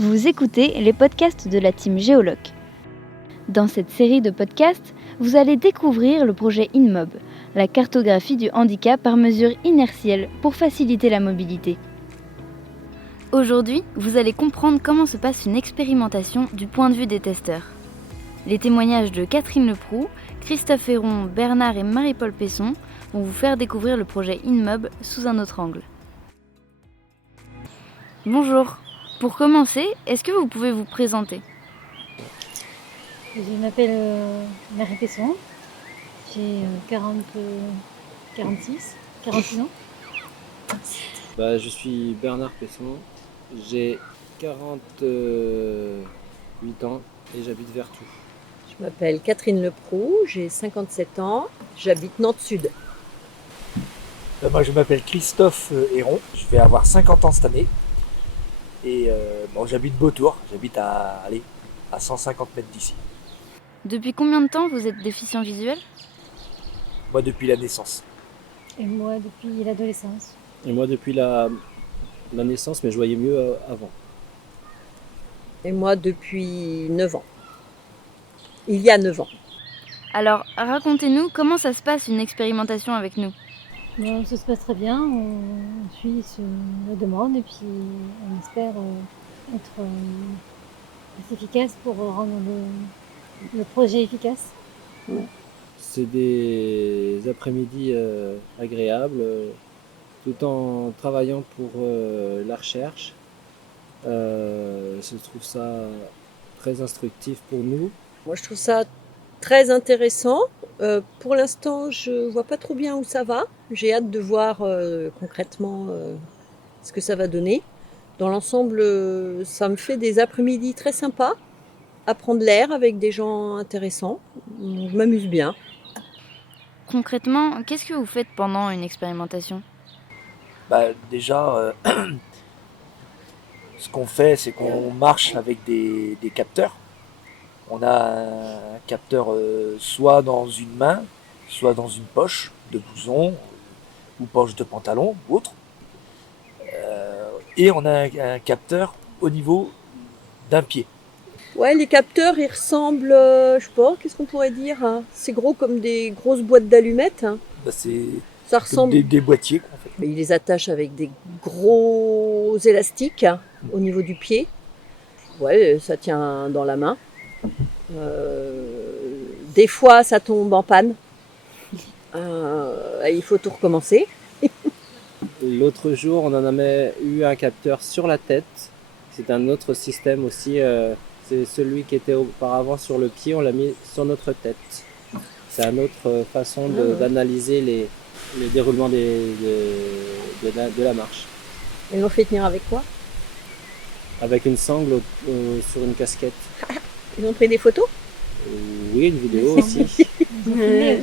Vous écoutez les podcasts de la team Géoloc. Dans cette série de podcasts, vous allez découvrir le projet InMob, la cartographie du handicap par mesure inertielle pour faciliter la mobilité. Aujourd'hui, vous allez comprendre comment se passe une expérimentation du point de vue des testeurs. Les témoignages de Catherine Leproux, Christophe Héron, Bernard et Marie-Paul Pesson vont vous faire découvrir le projet InMob sous un autre angle. Bonjour. Pour commencer, est-ce que vous pouvez vous présenter ? Je m'appelle Marie Pesson, j'ai 46 ans. Je suis Bernard Pesson, j'ai 48 ans et j'habite Vertou. Je m'appelle Catherine Leproux, j'ai 57 ans, j'habite Nantes-Sud. Moi je m'appelle Christophe Héron, je vais avoir 50 ans cette année. Et j'habite Beautour, j'habite à 150 mètres d'ici. Depuis combien de temps vous êtes déficient visuel ? Moi depuis la naissance. Et moi depuis l'adolescence. Et moi depuis la naissance, mais je voyais mieux avant. Et moi depuis 9 ans. Il y a 9 ans. Alors, racontez-nous comment ça se passe une expérimentation avec nous. Bon, ça se passe très bien, on suit la demande et puis on espère être assez efficace pour rendre le projet efficace. Ouais. C'est des après-midi agréables, tout en travaillant pour la recherche. Je trouve ça très instructif pour nous. Moi je trouve ça très intéressant. Pour l'instant, je vois pas trop bien où ça va. J'ai hâte de voir concrètement ce que ça va donner. Dans l'ensemble, ça me fait des après-midi très sympas, à prendre l'air avec des gens intéressants. Je m'amuse bien. Concrètement, qu'est-ce que vous faites pendant une expérimentation ? Déjà, ce qu'on fait, c'est qu'on marche avec des capteurs. On a un capteur soit dans une main, soit dans une poche de blouson ou poche de pantalon ou autre. Et on a un capteur au niveau d'un pied. Ouais, les capteurs, ils ressemblent, je sais pas, qu'est-ce qu'on pourrait dire, hein. C'est gros comme des grosses boîtes d'allumettes. Hein. Ça ressemble des boîtiers en fait. Ils les attachent avec des gros élastiques au niveau du pied. Ouais, ça tient dans la main. Des fois, ça tombe en panne. Il faut tout recommencer. L'autre jour, on en avait eu un capteur sur la tête. C'est un autre système aussi. C'est celui qui était auparavant sur le pied, on l'a mis sur notre tête. C'est une autre façon d'analyser les déroulements de la marche. Ils l'ont fait tenir avec quoi ? Avec une sangle sur une casquette. Ils ont pris des photos ? Oui, une vidéo aussi.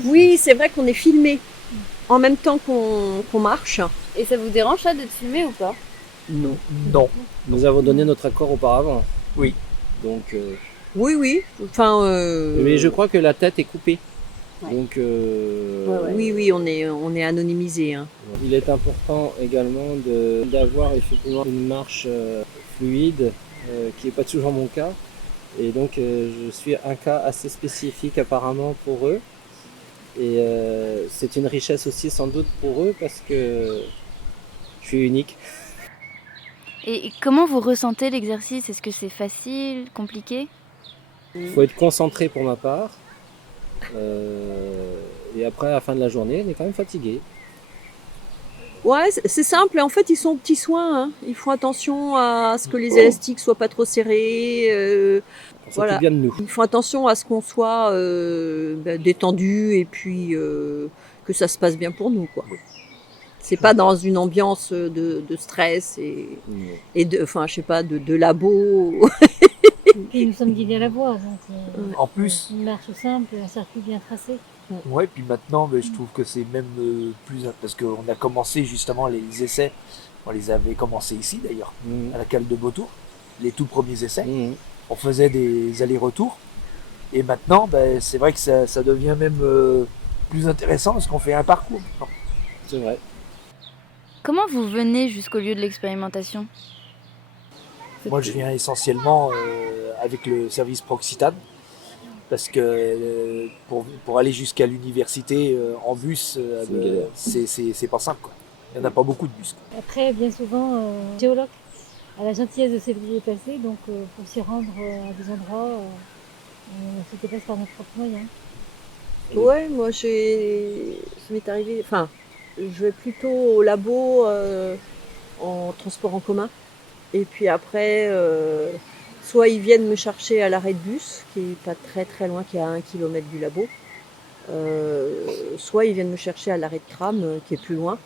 Oui, c'est vrai qu'on est filmé en même temps qu'on marche. Et ça vous dérange ça d'être filmé ou pas ? Non. Nous avons donné notre accord auparavant. Oui. Donc. Oui. Enfin. Mais je crois que la tête est coupée. Ouais. Donc. Oui, on est anonymisé. Hein. Il est important également d'avoir effectivement une marche fluide, qui n'est pas toujours mon cas. Et donc je suis un cas assez spécifique apparemment pour eux. Et c'est une richesse aussi sans doute pour eux parce que je suis unique. Et comment vous ressentez l'exercice ? Est-ce que c'est facile, compliqué ? Il faut être concentré pour ma part. Et après, à la fin de la journée, on est quand même fatigué. Ouais, c'est simple. En fait, ils sont aux petits soins. Hein. Ils font attention à ce que les élastiques soient pas trop serrés. On s'occupe bien de nous. Ils font attention à ce qu'on soit détendu et puis que ça se passe bien pour nous, quoi. C'est pas dans une ambiance de stress et de labo. Et nous sommes guidés à la voix, donc En plus, une marche simple, un circuit bien tracé. Ouais, puis maintenant, je trouve que c'est même plus... Parce qu'on a commencé justement les essais, on les avait commencés ici d'ailleurs, à la cale de Beautour, les tout premiers essais. On faisait des allers-retours. Et maintenant, c'est vrai que ça devient même plus intéressant parce qu'on fait un parcours maintenant. C'est vrai. Comment vous venez jusqu'au lieu de l'expérimentation ? Moi, je viens essentiellement avec le service Proxitane parce que pour aller jusqu'à l'université en bus, c'est pas simple, quoi. Il n'y en a pas beaucoup de bus. Après, bien souvent, géologue a la gentillesse de se déplacer, donc pour s'y rendre à des endroits, on se déplace par nos propres moyens. Ouais, moi ça m'est arrivé, enfin, je vais plutôt au labo en transport en commun. Et puis après, soit ils viennent me chercher à l'arrêt de bus, qui est pas très très loin, qui est à 1 kilomètre du labo, soit ils viennent me chercher à l'arrêt de Cram, qui est plus loin.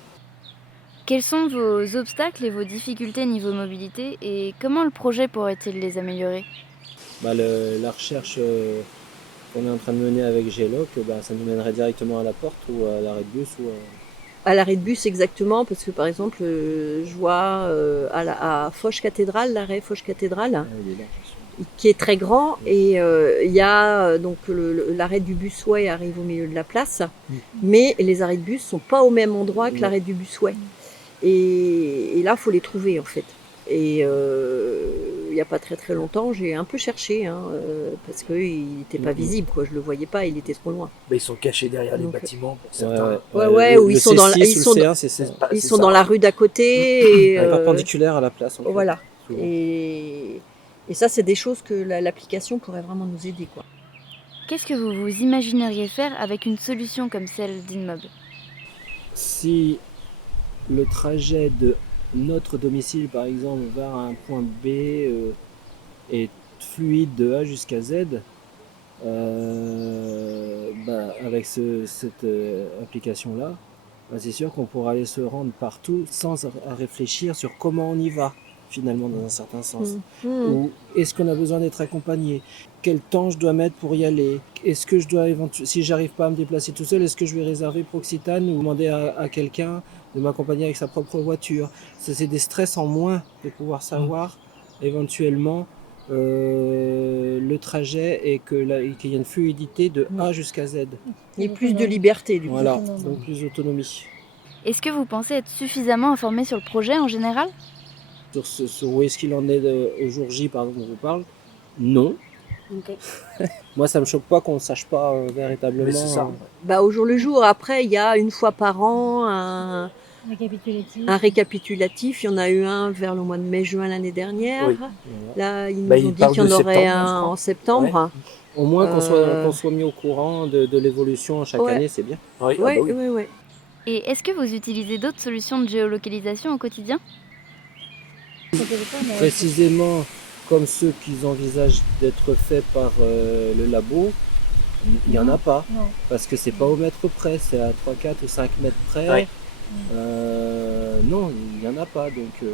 Quels sont vos obstacles et vos difficultés niveau mobilité et comment le projet pourrait-il les améliorer ? La recherche qu'on est en train de mener avec Géloc, ça nous mènerait directement à la porte ou à l'arrêt de bus À l'arrêt de bus exactement, parce que par exemple, je vois à Foch Cathédrale, l'arrêt Foch Cathédrale, qui est très grand, et il y a donc l'arrêt du busway arrive au milieu de la place, mais les arrêts de bus sont pas au même endroit que l'arrêt du busway. Et là, faut les trouver en fait. Et il n'y a pas très très longtemps, j'ai un peu cherché, parce qu'il n'était pas visible, quoi. Je le voyais pas, il était trop loin. Ils sont cachés derrière les bâtiments pour certains. Ou ils sont dans ils sont dans la rue d'à côté. Et, perpendiculaire à la place. Voilà. Et ça, c'est des choses que l'application pourrait vraiment nous aider, quoi. Qu'est-ce que vous vous imagineriez faire avec une solution comme celle d'InMob ? Si le trajet de notre domicile, par exemple, vers un point B est fluide de A jusqu'à Z, avec cette application-là, c'est sûr qu'on pourra aller se rendre partout sans réfléchir sur comment on y va, finalement, dans un certain sens. Ou est-ce qu'on a besoin d'être accompagné ? Quel temps je dois mettre pour y aller ? Est-ce que je dois si j'arrive pas à me déplacer tout seul, est-ce que je vais réserver Proxitane ou demander à quelqu'un de m'accompagner avec sa propre voiture ? C'est des stress en moins de pouvoir savoir éventuellement le trajet et qu'il y a une fluidité de A jusqu'à Z. Et plus de liberté, du coup. Voilà, donc plus d'autonomie. Est-ce que vous pensez être suffisamment informé sur le projet en général ? Sur où est-ce qu'il en est au jour J, par exemple, on vous parle ? Non. Okay. Moi, ça me choque pas qu'on ne sache pas véritablement. Mais c'est ça. Au jour le jour. Après, il y a une fois par an un récapitulatif. Il y en a eu un vers le mois de mai-juin l'année dernière. Oui. Là, ils nous ont dit qu'il y en aurait un en septembre. Ouais. Au moins qu'on soit mis au courant de l'évolution chaque année, c'est bien. Oui. Et est-ce que vous utilisez d'autres solutions de géolocalisation au quotidien ? Précisément comme ceux qu'ils envisagent d'être faits par le labo, il n'y en a pas. Non. Parce que c'est pas au mètre près, c'est à 3, 4 ou 5 mètres près. Ouais. Non, il n'y en a pas. Donc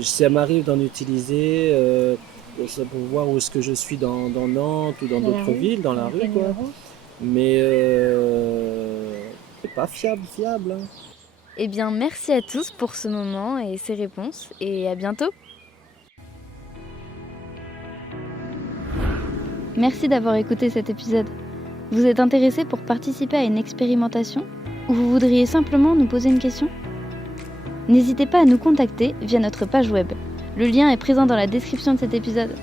ça m'arrive d'en utiliser pour voir où est-ce que je suis dans Nantes ou dans d'autres villes, dans la rue, quoi. Mais c'est pas fiable. Hein. Eh bien, merci à tous pour ce moment et ces réponses, et à bientôt. Merci d'avoir écouté cet épisode. Vous êtes intéressé pour participer à une expérimentation ou vous voudriez simplement nous poser une question ? N'hésitez pas à nous contacter via notre page web. Le lien est présent dans la description de cet épisode.